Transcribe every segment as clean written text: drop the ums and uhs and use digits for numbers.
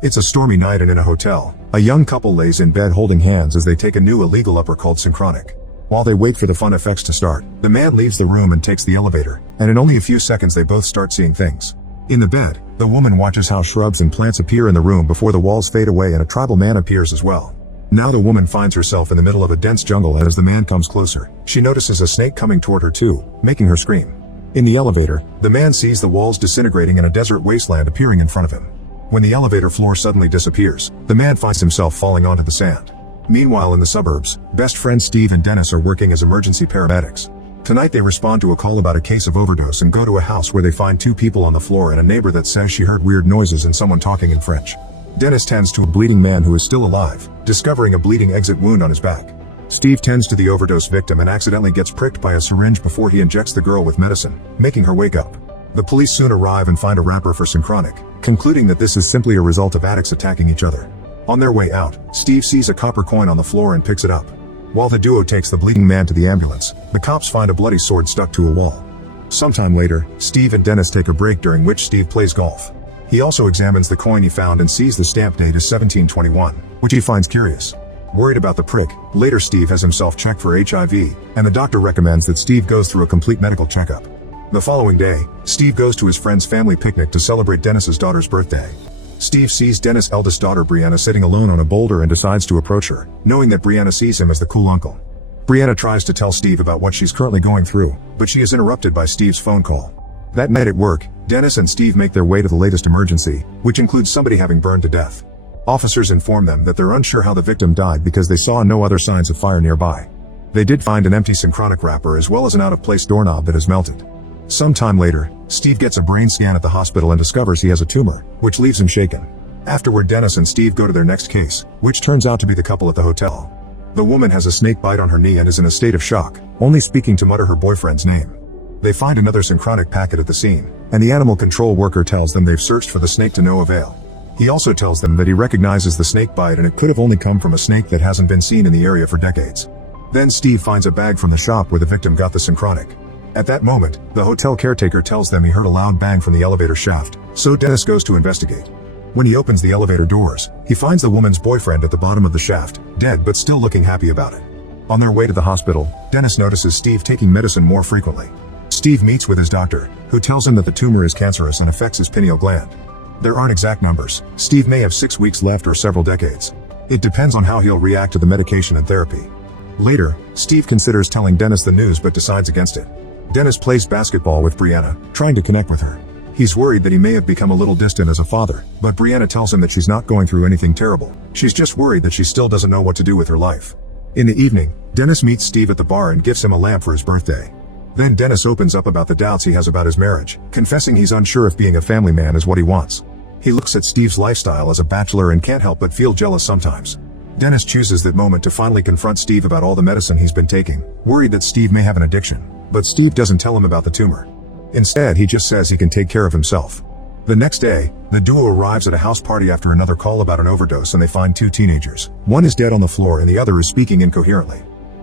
It's a stormy night and in a hotel, a young couple lays in bed holding hands as they take a new illegal upper called synchronic. While they wait for the fun effects to start, the man leaves the room and takes the elevator, and in only a few seconds they both start seeing things. In the bed, the woman watches how shrubs and plants appear in the room before the walls fade away and a tribal man appears as well. Now the woman finds herself in the middle of a dense jungle, and as the man comes closer, she notices a snake coming toward her too, making her scream. In the elevator, the man sees the walls disintegrating and a desert wasteland appearing in front of him. When the elevator floor suddenly disappears, the man finds himself falling onto the sand. Meanwhile in the suburbs, best friends Steve and Dennis are working as emergency paramedics. Tonight they respond to a call about a case of overdose and go to a house where they find two people on the floor and a neighbor that says she heard weird noises and someone talking in French. Dennis tends to a bleeding man who is still alive, discovering a bleeding exit wound on his back. Steve tends to the overdose victim and accidentally gets pricked by a syringe before he injects the girl with medicine, making her wake up. The police soon arrive and find a wrapper for synchronic, concluding that this is simply a result of addicts attacking each other. On their way out, Steve sees a copper coin on the floor and picks it up. While the duo takes the bleeding man to the ambulance, the cops find a bloody sword stuck to a wall. Sometime later, Steve and Dennis take a break during which Steve plays golf. He also examines the coin he found and sees the stamp date is 1721, which he finds curious. Worried about the prick, later Steve has himself checked for HIV, and the doctor recommends that Steve goes through a complete medical checkup. The following day, Steve goes to his friend's family picnic to celebrate Dennis's daughter's birthday. Steve sees Dennis' eldest daughter Brianna sitting alone on a boulder and decides to approach her, knowing that Brianna sees him as the cool uncle. Brianna tries to tell Steve about what she's currently going through, but she is interrupted by Steve's phone call. That night at work, Dennis and Steve make their way to the latest emergency, which includes somebody having burned to death. Officers inform them that they're unsure how the victim died because they saw no other signs of fire nearby. They did find an empty synchronic wrapper as well as an out-of-place doorknob that has melted. Sometime later, Steve gets a brain scan at the hospital and discovers he has a tumor, which leaves him shaken. Afterward, Dennis and Steve go to their next case, which turns out to be the couple at the hotel. The woman has a snake bite on her knee and is in a state of shock, only speaking to mutter her boyfriend's name. They find another synchronic packet at the scene, and the animal control worker tells them they've searched for the snake to no avail. He also tells them that he recognizes the snake bite and it could have only come from a snake that hasn't been seen in the area for decades. Then Steve finds a bag from the shop where the victim got the synchronic. At that moment, the hotel caretaker tells them he heard a loud bang from the elevator shaft, so Dennis goes to investigate. When he opens the elevator doors, he finds the woman's boyfriend at the bottom of the shaft, dead but still looking happy about it. On their way to the hospital, Dennis notices Steve taking medicine more frequently. Steve meets with his doctor, who tells him that the tumor is cancerous and affects his pineal gland. There aren't exact numbers. Steve may have 6 weeks left or several decades. It depends on how he'll react to the medication and therapy. Later, Steve considers telling Dennis the news but decides against it. Dennis plays basketball with Brianna, trying to connect with her. He's worried that he may have become a little distant as a father, but Brianna tells him that she's not going through anything terrible. She's just worried that she still doesn't know what to do with her life. In the evening, Dennis meets Steve at the bar and gifts him a lamp for his birthday. Then Dennis opens up about the doubts he has about his marriage, confessing he's unsure if being a family man is what he wants. He looks at Steve's lifestyle as a bachelor and can't help but feel jealous sometimes. Dennis chooses that moment to finally confront Steve about all the medicine he's been taking, worried that Steve may have an addiction. But Steve doesn't tell him about the tumor. Instead, he just says he can take care of himself. The next day, the duo arrives at a house party after another call about an overdose and they find two teenagers. One is dead on the floor and the other is speaking incoherently.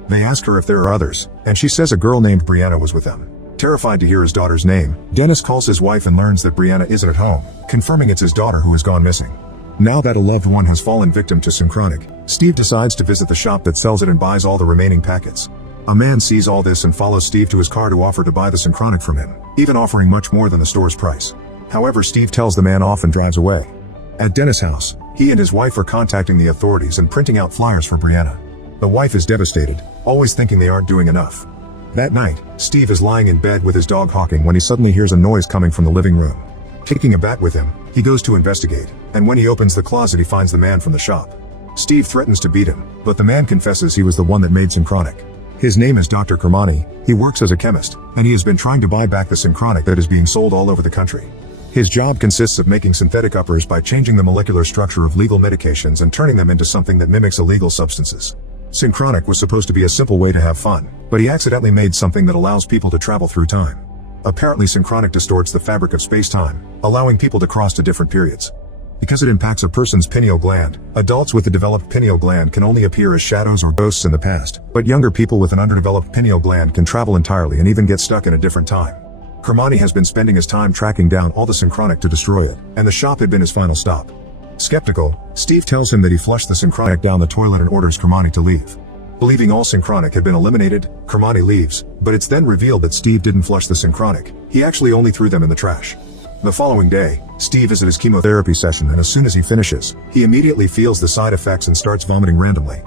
They ask her if there are others, and she says a girl named Brianna was with them. Terrified to hear his daughter's name, Dennis calls his wife and learns that Brianna isn't at home, confirming it's his daughter who has gone missing. Now that a loved one has fallen victim to synchronic, Steve decides to visit the shop that sells it and buys all the remaining packets. A man sees all this and follows Steve to his car to offer to buy the synchronic from him, even offering much more than the store's price. However, Steve tells the man off and drives away. At Dennis' house, he and his wife are contacting the authorities and printing out flyers for Brianna. The wife is devastated, always thinking they aren't doing enough. That night, Steve is lying in bed with his dog Hawking when he suddenly hears a noise coming from the living room. Taking a bat with him, he goes to investigate, and when he opens the closet he finds the man from the shop. Steve threatens to beat him, but the man confesses he was the one that made synchronic. His name is Dr. Kermani, he works as a chemist, and he has been trying to buy back the synchronic that is being sold all over the country. His job consists of making synthetic uppers by changing the molecular structure of legal medications and turning them into something that mimics illegal substances. Synchronic was supposed to be a simple way to have fun, but he accidentally made something that allows people to travel through time. Apparently synchronic distorts the fabric of space-time, allowing people to cross to different periods. Because it impacts a person's pineal gland, adults with a developed pineal gland can only appear as shadows or ghosts in the past, but younger people with an underdeveloped pineal gland can travel entirely and even get stuck in a different time. Kermani has been spending his time tracking down all the synchronic to destroy it, and the shop had been his final stop. Skeptical, Steve tells him that he flushed the synchronic down the toilet and orders Kermani to leave. Believing all synchronic had been eliminated, Kermani leaves, but it's then revealed that Steve didn't flush the synchronic, he actually only threw them in the trash. The following day, Steve is at his chemotherapy session, and as soon as he finishes, he immediately feels the side effects and starts vomiting randomly.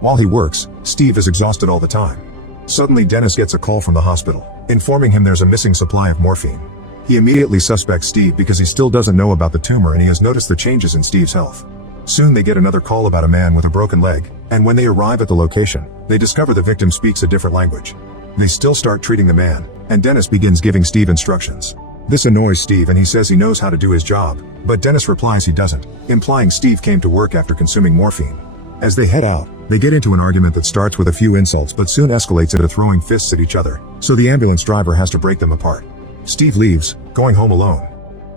While he works, Steve is exhausted all the time. Suddenly Dennis gets a call from the hospital, informing him there's a missing supply of morphine. He immediately suspects Steve because he still doesn't know about the tumor and he has noticed the changes in Steve's health. Soon they get another call about a man with a broken leg, and when they arrive at the location, they discover the victim speaks a different language. They still start treating the man, and Dennis begins giving Steve instructions. This annoys Steve and he says he knows how to do his job, but Dennis replies he doesn't, implying Steve came to work after consuming morphine. As they head out, they get into an argument that starts with a few insults but soon escalates into throwing fists at each other, so the ambulance driver has to break them apart. Steve leaves, going home alone.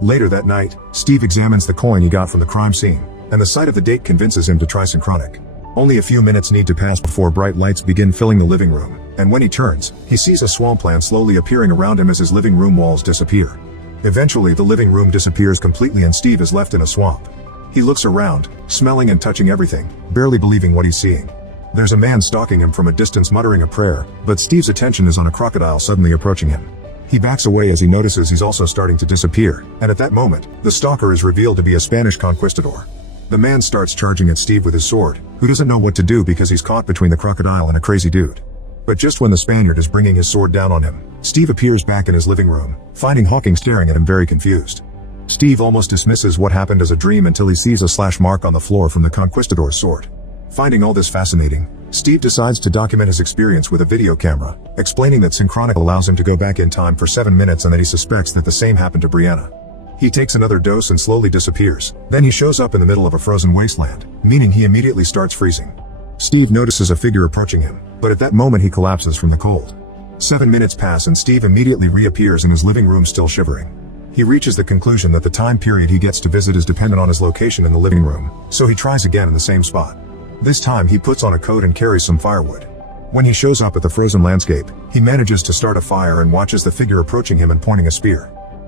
Later that night, Steve examines the coin he got from the crime scene, and the sight of the date convinces him to try synchronic. Only a few minutes need to pass before bright lights begin filling the living room, and when he turns, he sees a swampland slowly appearing around him as his living room walls disappear. Eventually the living room disappears completely and Steve is left in a swamp. He looks around, smelling and touching everything, barely believing what he's seeing. There's a man stalking him from a distance muttering a prayer, but Steve's attention is on a crocodile suddenly approaching him. He backs away as he notices he's also starting to disappear, and at that moment, the stalker is revealed to be a Spanish conquistador. The man starts charging at Steve with his sword, who doesn't know what to do because he's caught between the crocodile and a crazy dude. But just when the Spaniard is bringing his sword down on him, Steve appears back in his living room, finding Hawking staring at him very confused. Steve almost dismisses what happened as a dream until he sees a slash mark on the floor from the conquistador's sword. Finding all this fascinating, Steve decides to document his experience with a video camera, explaining that synchronic allows him to go back in time for 7 minutes and that he suspects that the same happened to Brianna. He takes another dose and slowly disappears. Then he shows up in the middle of a frozen wasteland, meaning he immediately starts freezing. Steve notices a figure approaching him, but at that moment he collapses from the cold. 7 minutes pass and Steve immediately reappears in his living room still shivering. He reaches the conclusion that the time period he gets to visit is dependent on his location in the living room, so he tries again in the same spot. This time he puts on a coat and carries some firewood. When he shows up at the frozen landscape, he manages to start a fire and watches the figure approaching him and pointing a spear.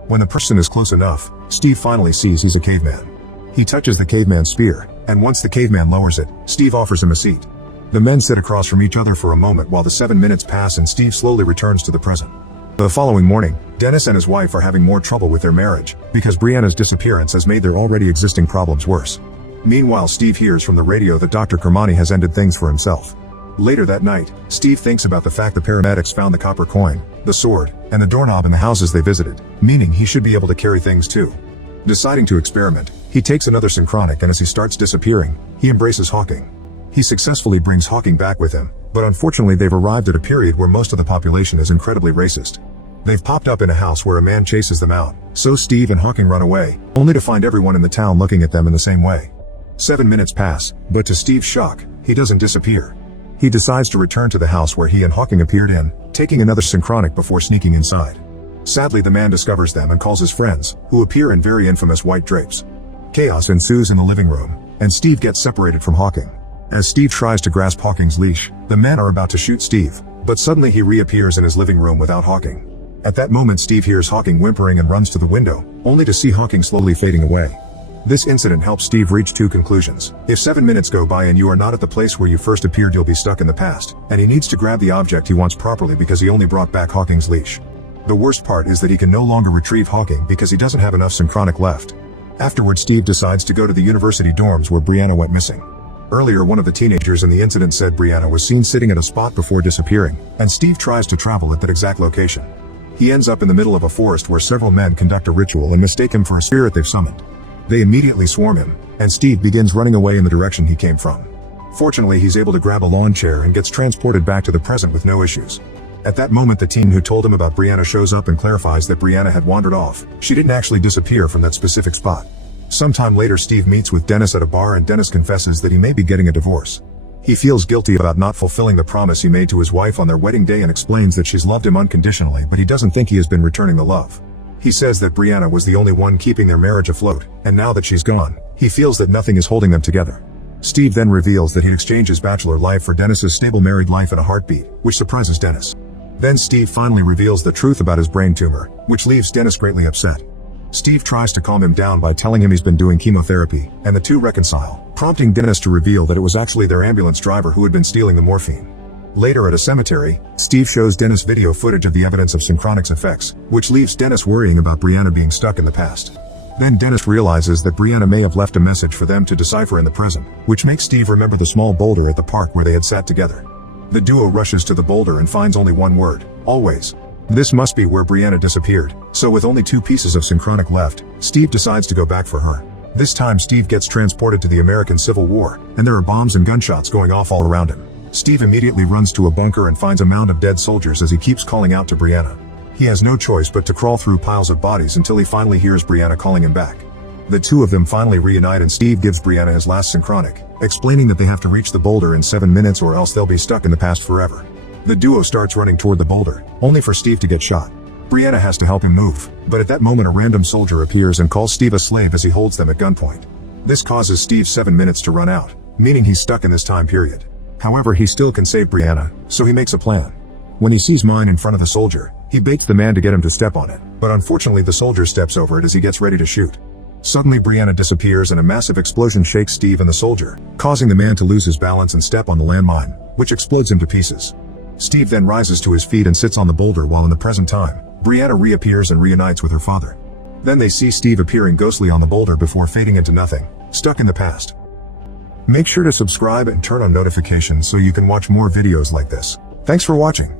When the person is close enough, Steve finally sees he's a caveman. He touches the caveman's spear, and once the caveman lowers it, Steve offers him a seat. The men sit across from each other for a moment while the 7 minutes pass and Steve slowly returns to the present. The following morning, Dennis and his wife are having more trouble with their marriage, because Brianna's disappearance has made their already existing problems worse. Meanwhile, Steve hears from the radio that Dr. Kermani has ended things for himself. Later that night, Steve thinks about the fact the paramedics found the copper coin, the sword, and the doorknob in the houses they visited, meaning he should be able to carry things too. Deciding to experiment, he takes another synchronic and as he starts disappearing, he embraces Hawking. He successfully brings Hawking back with him, but unfortunately they've arrived at a period where most of the population is incredibly racist. They've popped up in a house where a man chases them out, so Steve and Hawking run away, only to find everyone in the town looking at them in the same way. 7 minutes pass, but to Steve's shock, he doesn't disappear. He decides to return to the house where he and Hawking appeared in, taking another synchronic before sneaking inside. Sadly, the man discovers them and calls his friends, who appear in very infamous white drapes. Chaos ensues in the living room, and Steve gets separated from Hawking. As Steve tries to grasp Hawking's leash, the men are about to shoot Steve, but suddenly he reappears in his living room without Hawking. At that moment Steve hears Hawking whimpering and runs to the window, only to see Hawking slowly fading away. This incident helps Steve reach two conclusions. If 7 minutes go by and you are not at the place where you first appeared, you'll be stuck in the past, and he needs to grab the object he wants properly because he only brought back Hawking's leash. The worst part is that he can no longer retrieve Hawking because he doesn't have enough synchronic left. Afterward, Steve decides to go to the university dorms where Brianna went missing. Earlier, one of the teenagers in the incident said Brianna was seen sitting at a spot before disappearing, and Steve tries to travel at that exact location. He ends up in the middle of a forest where several men conduct a ritual and mistake him for a spirit they've summoned. They immediately swarm him, and Steve begins running away in the direction he came from. Fortunately, he's able to grab a lawn chair and gets transported back to the present with no issues. At that moment, the teen who told him about Brianna shows up and clarifies that Brianna had wandered off. She didn't actually disappear from that specific spot. Sometime later, Steve meets with Dennis at a bar and Dennis confesses that he may be getting a divorce. He feels guilty about not fulfilling the promise he made to his wife on their wedding day and explains that she's loved him unconditionally, but he doesn't think he has been returning the love. He says that Brianna was the only one keeping their marriage afloat, and now that she's gone, he feels that nothing is holding them together. Steve then reveals that he'd exchange his bachelor life for Dennis's stable married life in a heartbeat, which surprises Dennis. Then Steve finally reveals the truth about his brain tumor, which leaves Dennis greatly upset. Steve tries to calm him down by telling him he's been doing chemotherapy, and the two reconcile, prompting Dennis to reveal that it was actually their ambulance driver who had been stealing the morphine. Later at a cemetery, Steve shows Dennis video footage of the evidence of Synchronic's effects, which leaves Dennis worrying about Brianna being stuck in the past. Then Dennis realizes that Brianna may have left a message for them to decipher in the present, which makes Steve remember the small boulder at the park where they had sat together. The duo rushes to the boulder and finds only one word: always. This must be where Brianna disappeared, so with only 2 pieces of Synchronic left, Steve decides to go back for her. This time Steve gets transported to the American Civil War, and there are bombs and gunshots going off all around him. Steve immediately runs to a bunker and finds a mound of dead soldiers as he keeps calling out to Brianna. He has no choice but to crawl through piles of bodies until he finally hears Brianna calling him back. The two of them finally reunite and Steve gives Brianna his last Synchronic, explaining that they have to reach the boulder in 7 minutes or else they'll be stuck in the past forever. The duo starts running toward the boulder, only for Steve to get shot. Brianna has to help him move, but at that moment a random soldier appears and calls Steve a slave as he holds them at gunpoint. This causes Steve 7 minutes to run out, meaning he's stuck in this time period. However, he still can save Brianna, so he makes a plan. When he sees mine in front of the soldier, he baits the man to get him to step on it, but unfortunately the soldier steps over it as he gets ready to shoot. Suddenly Brianna disappears and a massive explosion shakes Steve and the soldier, causing the man to lose his balance and step on the landmine, which explodes him to pieces. Steve then rises to his feet and sits on the boulder while in the present time, Brianna reappears and reunites with her father. Then they see Steve appearing ghostly on the boulder before fading into nothing, stuck in the past. Make sure to subscribe and turn on notifications so you can watch more videos like this. Thanks for watching.